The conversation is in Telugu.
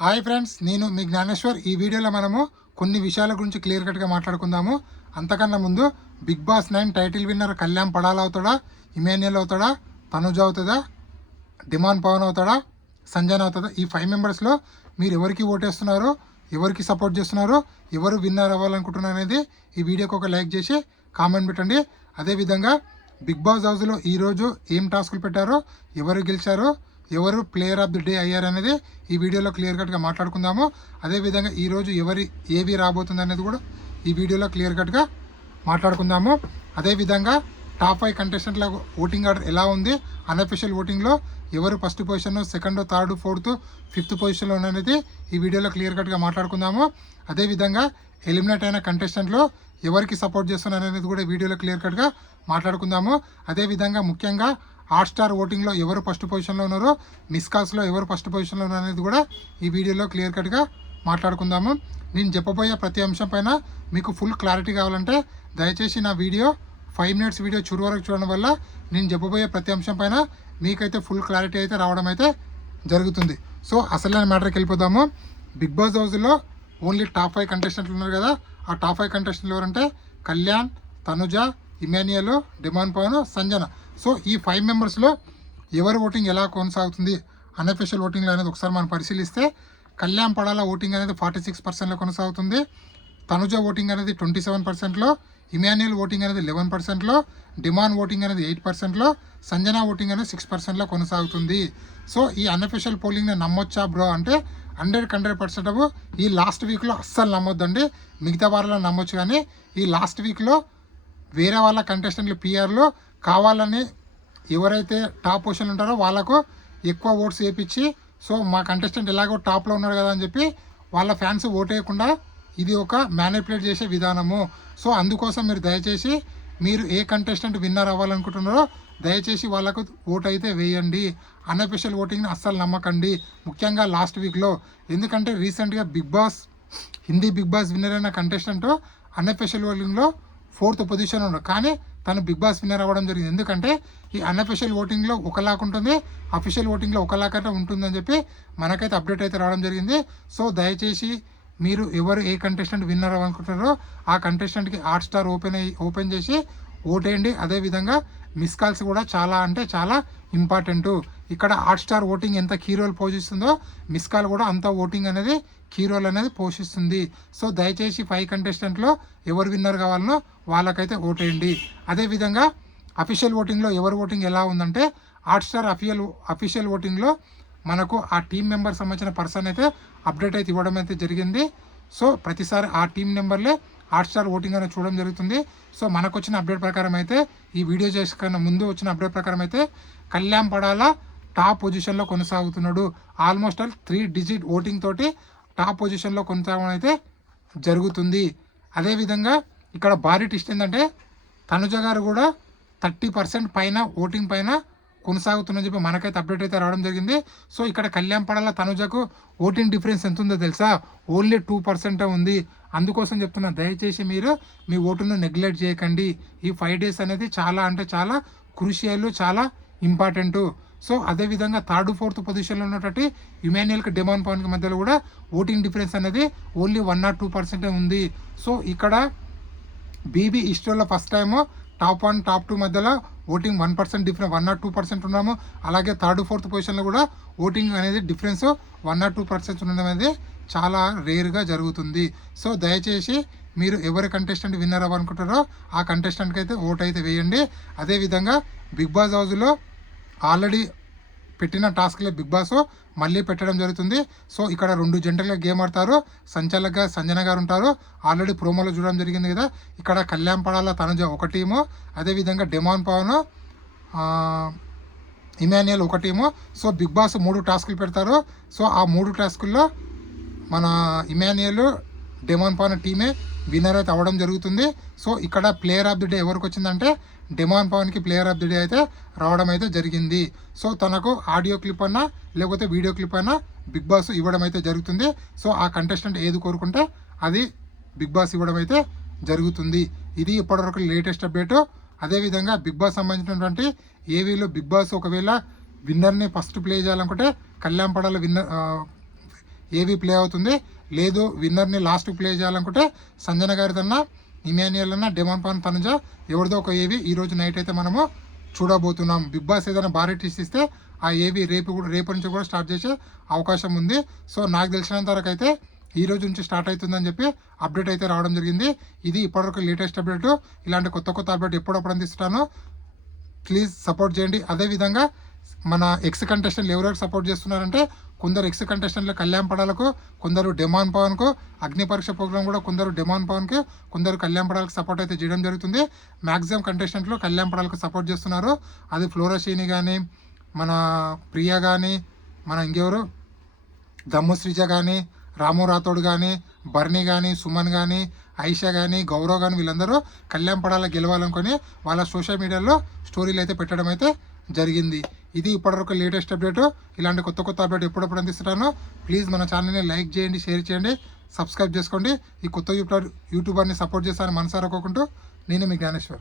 హాయ్ ఫ్రెండ్స్, నేను మీ జ్ఞానేశ్వర్. ఈ వీడియోలో మనము కొన్ని విషయాల గురించి క్లియర్ కట్గా మాట్లాడుకుందాము. అంతకన్నా ముందు big boss 9 title winner Kalyan Padal అవుతాడా, ఇమాన్యుయల్ అవుతాడా, తనుజ అవుతుందా, డిమాండ్ పవన్ అవుతాడా, సంజన అవుతుందా? ఈ 5 మెంబర్స్లో మీరు ఎవరికి ఓటేస్తున్నారు, ఎవరికి సపోర్ట్ చేస్తున్నారు, ఎవరు విన్నర్ అవ్వాలనుకుంటున్నారు అనేది ఈ వీడియోకి ఒక లైక్ చేసి కామెంట్ పెట్టండి. అదేవిధంగా బిగ్ బాస్ హౌస్లో ఈరోజు ఏం టాస్కులు పెట్టారో, ఎవరు గెలిచారో, ఎవరు ప్లేయర్ ఆఫ్ ది డే అయ్యారు అనేది ఈ వీడియోలో క్లియర్ కట్గా మాట్లాడుకుందాము. అదేవిధంగా ఈరోజు ఏవి రాబోతుంది అనేది కూడా ఈ వీడియోలో క్లియర్ కట్గా మాట్లాడుకుందాము. అదేవిధంగా టాప్ 5 కంటెస్టెంట్ల ఓటింగ్ ఆర్డర్ ఎలా ఉంది, అన్అఫిషియల్ ఓటింగ్లో ఎవరు first position, second, third, fourth, fifth పొజిషన్లో అనేది ఈ వీడియోలో క్లియర్ కట్గా మాట్లాడుకుందాము. అదేవిధంగా ఎలిమినేట్ అయిన కంటెస్టెంట్లు ఎవరికి సపోర్ట్ చేస్తున్నారు అనేది కూడా వీడియోలో క్లియర్ కట్గా మాట్లాడుకుందాము. అదేవిధంగా ముఖ్యంగా హాట్స్టార్ ఓటింగ్లో ఎవరు ఫస్ట్ పొజిషన్లో ఉన్నారో, మిస్ కాల్స్లో ఎవరు ఫస్ట్ పొజిషన్లో ఉన్నారో అనేది కూడా ఈ వీడియోలో క్లియర్ కట్గా మాట్లాడుకుందాము. నేను చెప్పబోయే ప్రతి అంశం పైన మీకు ఫుల్ క్లారిటీ కావాలంటే దయచేసి నా వీడియో 5 మినిట్స్ వీడియో చివరి వరకు చూడడం వల్ల నేను చెప్పబోయే ప్రతి అంశం పైన మీకైతే ఫుల్ క్లారిటీ అయితే రావడం అయితే జరుగుతుంది. సో అసలైన మ్యాటర్కి వెళ్ళిపోదాము. బిగ్ బాస్ హౌస్లో ఓన్లీ టాప్ 5 కంటెస్టెంట్లు ఉన్నారు కదా. ఆ టాప్ 5 కంటెస్టెంట్లు ఎవరంటే కళ్యాణ్, తనుజ, ఇమాన్యుయల్, డిమాండ్ పవన్, సంజన. సో ఈ 5 మెంబర్స్లో ఎవరి ఓటింగ్ ఎలా కొనసాగుతుంది అన్అఫిషియల్ ఓటింగ్లో అనేది ఒకసారి మనం పరిశీలిస్తే కళ్యాణ్ పడాల ఓటింగ్ అనేది 46%లో కొనసాగుతుంది. తనుజ ఓటింగ్ అనేది 27%లో, ఇమాన్యుయల్ ఓటింగ్ అనేది 11%లో, డిమాండ్ ఓటింగ్ అనేది 8%లో, సంజన ఓటింగ్ అనేది 6%లో కొనసాగుతుంది. సో ఈ అన్అఫిషియల్ పోలింగ్ని నమ్మొచ్చా బ్రో అంటే 100% ఈ లాస్ట్ వీక్లో అస్సలు నమ్మొద్దండి. మిగతా వారిలో నమ్మొచ్చు, కానీ ఈ లాస్ట్ వీక్లో వేరే వాళ్ళ కంటెస్టెంట్లు పిఆర్లో కావాలని ఎవరైతే టాప్ పొజిషన్లు ఉంటారో వాళ్ళకు ఎక్కువ ఓట్స్ వేయించి, సో మా కంటెస్టెంట్ ఎలాగో టాప్లో ఉన్నాడు కదా అని చెప్పి వాళ్ళ ఫ్యాన్స్ ఓటేయకుండా ఇది ఒక మ్యానిపులేట్ చేసే విధానము. సో అందుకోసం మీరు దయచేసి మీరు ఏ కంటెస్టెంట్ విన్నర్ అవ్వాలనుకుంటున్నారో దయచేసి వాళ్ళకు ఓట్ అయితే వేయండి. అన్అఫిషియల్ ఓటింగ్ని అస్సలు నమ్మకండి, ముఖ్యంగా లాస్ట్ వీక్లో. ఎందుకంటే రీసెంట్గా హిందీ బిగ్ బాస్ విన్నర్ అయిన కంటెస్టెంట్ అన్అఫిషియల్ ఓటింగ్లో 4th పొజిషన్ ఉన్నాడు, కానీ తను బిగ్ బాస్ విన్నర్ అవ్వడం జరిగింది. ఎందుకంటే ఈ అన్అఫిషియల్ ఓటింగ్లో ఒకలాగా ఉంటుంది, అఫిషియల్ ఓటింగ్లో ఒకలాగా ఉంటుందని చెప్పి మనకైతే అప్డేట్ అయితే రావడం జరిగింది. సో మీరు ఎవరు ఏ కంటెస్టెంట్ విన్నర్ అవ్వాలనుకుంటున్నారో ఆ కంటెస్టెంట్కి హాట్స్టార్ ఓపెన్ చేసి ఓటేయండి. అదేవిధంగా మిస్ కాల్స్ కూడా చాలా అంటే చాలా ఇంపార్టెంటు. ఇక్కడ హాట్స్టార్ ఓటింగ్ ఎంత కీ రోల్ పోషిస్తుందో మిస్ కాల్ కూడా అంత ఓటింగ్ అనేది కీ రోల్ అనేది పోషిస్తుంది. సో దయచేసి 5 కంటెస్టెంట్లో ఎవరు విన్నర్ కావాలనో వాళ్ళకైతే ఓటేయండి. అదేవిధంగా అఫీషియల్ ఓటింగ్లో ఎవరి ఓటింగ్ ఎలా ఉందంటే హాట్స్టార్ అఫీషియల్ ఓటింగ్లో మనకు ఆ టీం మెంబర్ సంబంధించిన పర్సన్ అయితే అప్డేట్ అయితే ఇవ్వడం అయితే జరిగింది. సో ప్రతిసారి ఆ టీం నెంబర్లే హాట్స్టార్ ఓటింగ్ అనేది చూడడం జరుగుతుంది. సో మనకు వచ్చిన అప్డేట్ ప్రకారం అయితే ఈ వీడియో చేసుకున్న ముందు వచ్చిన అప్డేట్ ప్రకారం అయితే కళ్యాణ్ పడాల టాప్ పొజిషన్లో కొనసాగుతున్నాడు. ఆల్మోస్ట్ 3 డిజిట్ ఓటింగ్ తోటి టాప్ పొజిషన్లో కొనసాగడం అయితే జరుగుతుంది. అదేవిధంగా ఇక్కడ భారీ ట్విస్ట్ ఏంటంటే తనుజ గారు కూడా 30% పైన ఓటింగ్ పైన కొనసాగుతుందని చెప్పి మనకైతే అప్డేట్ అయితే రావడం జరిగింది. సో ఇక్కడ కళ్యాణ్ పడాల తనుజకు ఓటింగ్ డిఫరెన్స్ ఎంత ఉందో తెలుసా? ఓన్లీ 2% ఉంది. అందుకోసం చెప్తున్నా, దయచేసి మీరు మీ ఓటును నెగ్లెక్ట్ చేయకండి. ఈ 5 డేస్ అనేది చాలా అంటే చాలా క్రూషియల్, చాలా ఇంపార్టెంటు. సో అదేవిధంగా 3rd, 4th పొజిషన్లో ఉన్నటువంటి ఇమాన్యుయల్కి, డిమాండ్ పవన్కి మధ్యలో కూడా ఓటింగ్ డిఫరెన్స్ అనేది ఓన్లీ 1 or 2% ఉంది. సో ఇక్కడ బీబీ హిస్టరీలో ఫస్ట్ టైము టాప్ 1, టాప్ 2 మధ్యలో ఓటింగ్ 1% డిఫరెన్స్, 1 or 2% ఉన్నాము. అలాగే 3rd, 4th పొజిషన్లో కూడా ఓటింగ్ అనేది డిఫరెన్స్ 1 or 2% ఉండడం అనేది చాలా రేర్గా జరుగుతుంది. సో దయచేసి మీరు ఎవరి కంటెస్టెంట్ విన్నర్ అవ్వాలనుకుంటారో ఆ కంటెస్టెంట్కి అయితే ఓట్ అయితే వేయండి. అదేవిధంగా బిగ్ బాస్ హౌస్లో ఆల్రెడీ పెట్టిన టాస్క్లే బిగ్ బాస్ మళ్ళీ పెట్టడం జరుగుతుంది. సో ఇక్కడ 2 జంటలుగా గేమ్ ఆడతారు. సంచాలకుగా సంజన గారు ఉంటారు. ఆల్రెడీ ప్రోమోలో చూడడం జరిగింది కదా. ఇక్కడ కళ్యాణ్ పడాల తనుజ ఒక టీము, అదేవిధంగా డిమాండ్ పవన్, ఇమాన్యుయల్ ఒక టీము. సో బిగ్ బాస్ 3 టాస్కులు పెడతారు. సో ఆ 3 టాస్కుల్లో మన ఇమాన్యుయల్, డిమాండ్ పవన్ టీమే విన్నర్ అయితే అవ్వడం జరుగుతుంది. సో ఇక్కడ ప్లేయర్ ఆఫ్ ది డే ఎవరికి వచ్చిందంటే డిమాండ్ పవన్కి ప్లేయర్ ఆఫ్ ది డే అయితే రావడం అయితే జరిగింది. సో తనకు ఆడియో క్లిప్ అన్నా లేకపోతే వీడియో క్లిప్ అయినా బిగ్ బాస్ ఇవ్వడం అయితే జరుగుతుంది. సో ఆ కంటెస్టెంట్ ఏది కోరుకుంటే అది బిగ్ బాస్ ఇవ్వడం అయితే జరుగుతుంది. ఇది ఇప్పటివరకు లేటెస్ట్ అప్డేటు. అదేవిధంగా బిగ్ బాస్ సంబంధించినటువంటి ఏవీలో బిగ్ బాస్ ఒకవేళ విన్నర్ని ఫస్ట్ ప్లే చేయాలనుకుంటే కళ్యాణ్ పడాల ఏవి ప్లే అవుతుంది. లేదు విన్నర్ని లాస్ట్ ప్లే చేయాలనుకుంటే సంజన గారిదన్నా, ఇమాన్యుయల్ అన్న, డెమాన్ పాన్, తనుజ ఎవరిదో ఒక ఏవి ఈరోజు నైట్ అయితే మనము చూడబోతున్నాం. బిగ్ బాస్ ఏదైనా భారీ ట్విస్ట్ ఇస్తే ఆ ఏవి రేపు నుంచి కూడా స్టార్ట్ చేసే అవకాశం ఉంది. సో నాకు తెలిసినంత వరకు అయితే ఈ రోజు నుంచి స్టార్ట్ అవుతుందని చెప్పి అప్డేట్ అయితే రావడం జరిగింది. ఇది ఇప్పటివరకు లేటెస్ట్ అప్డేట్. ఇలాంటి కొత్త అప్డేట్ ఎప్పుడప్పుడు అందిస్తాను. ప్లీజ్ సపోర్ట్ చేయండి. అదేవిధంగా మన ఎక్స్ కంటెస్టెంట్లు ఎవరెవరు సపోర్ట్ చేస్తున్నారంటే కొందరు ఎక్స్ కంటెస్టెంట్లు కళ్యాణ్ పడాలకు, కొందరు డెమాన్ పవన్కు, అగ్ని పరీక్ష ప్రోగ్రామ్ కూడా కొందరు డెమాన్ పవన్కి, కొందరు కళ్యాణ్ పడాలకు సపోర్ట్ అయితే చేయడం జరుగుతుంది. మ్యాక్సిమం కంటెస్టెంట్లు కళ్యాణ్ పడాలకు సపోర్ట్ చేస్తున్నారు. అది ఫ్లోరషీని కానీ, మన ప్రియా కానీ, మన ఇంకెవరు దమ్ము శ్రీజ కానీ, రాము రాథోడ్ కానీ, బర్నీ కానీ, సుమన్ కానీ, ఐషా కానీ, గౌరవ్ కానీ వీళ్ళందరూ కళ్యాణ్ పడాల గెలవాలనుకొని వాళ్ళ సోషల్ మీడియాలో స్టోరీలు అయితే పెట్టడం అయితే జరిగింది. ఇది ఇప్పటివరకు లేటెస్ట్ అప్డేట్. ఇలాంటి కొత్త అప్డేట్ ఎప్పుడప్పుడు అందిస్తున్నాను. ప్లీజ్ మన ఛానల్ని లైక్ చేయండి, షేర్ చేయండి, సబ్స్క్రైబ్ చేసుకోండి. ఈ కొత్త యూట్యూబర్ని సపోర్ట్ చేస్తానని మనసారా కోరుకుంటూ నేను మీ జ్ఞానేశ్వర్.